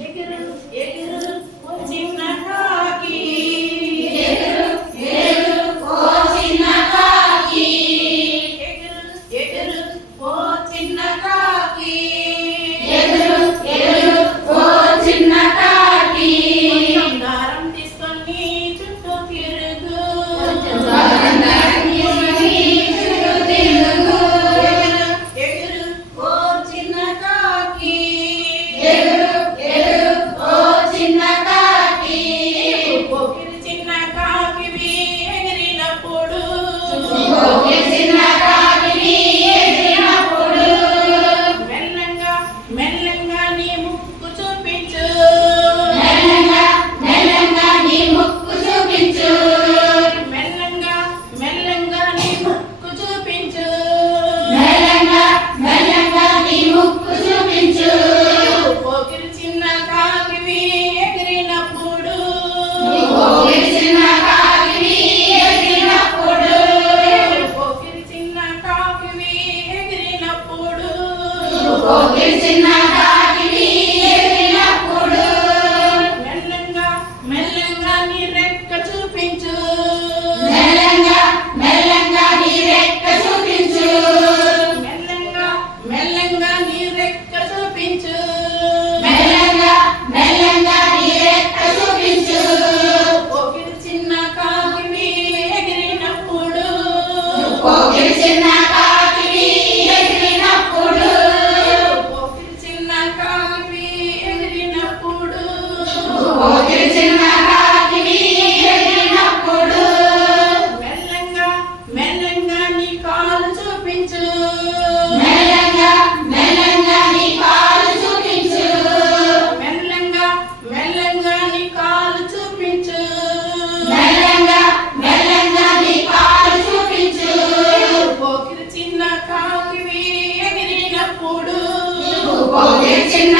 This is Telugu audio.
ఎగురు ఎగురు ఓ చిన్న కాకి ఎగురు ఎగురు ఓ చిన్న కాకి ఎగురు ఎగురు ఓ చిన్న కాకి ఎగురు ఎగురు ఓ చిన్న కాకి దారం తీసుకొని చుట్టూ తిరుగు దారం తీసుకొని చుట్టూ తిరుగు ఎగురు ఓ చిన్న కాకి ఎగురు ఎగురు ఓ చిన్న కాకి పోకిరి చిన్న కాకివి ఎగిరినప్పుడు ఓకే చిన్న కాకివి ఎగిరినప్పుడు మెల్లంగా మెల్లంగా నీ ముక్కు చూపించు మెల్లంగా మెల్లంగా నీ ముక్కు చూపించు మెల్లంగా మెల్లంగా నీ ముక్కు చూపించు మెల్లంగా మెల్లంగా నీ ముక్కు చూపించు పోకిరి చిన్న కాకివి ఎగిరినప్పుడు ఓకే చిన్న కాకివి ఎగిరినప్పుడు పోకిరి చిన్న కాకివి ఎగిరినప్పుడు ఓకే చిన్న కాకివి ఎగిరినప్పుడు మెల్లంగా మెల్లంగా నీ రెక్క చూపించు మెల్లంగా మెల్లంగా నీ రెక్క చూపించు మెల్లంగా మెల్లంగా నీ రెక్క చూపించు మెల్లంగా మెల్లంగా నీ రెక్క చూపించు పోకిరి చిన్న కాకివి ఎగిరినప్పుడు ఓకే చిన్న కాకివి ఎగిరినప్పుడు పోకిరి చిన్న కాకివి ఎగిరినప్పుడు ఓకే చిన్న కాకివి ఎగిరినప్పుడు మెల్లంగా మెల్లంగా నీ కాలు చూపించు మెల్లంగా మెల్లంగా నీ కాలు చూపించు మెల్లంగా మెల్లంగా నీ కాలు చూపించు మెల్లంగా మెల్లంగా నీ కాలు చూపించు పోకిరి చిన్న కాకివి ఎగిరినప్పుడు ఓకే చిన్న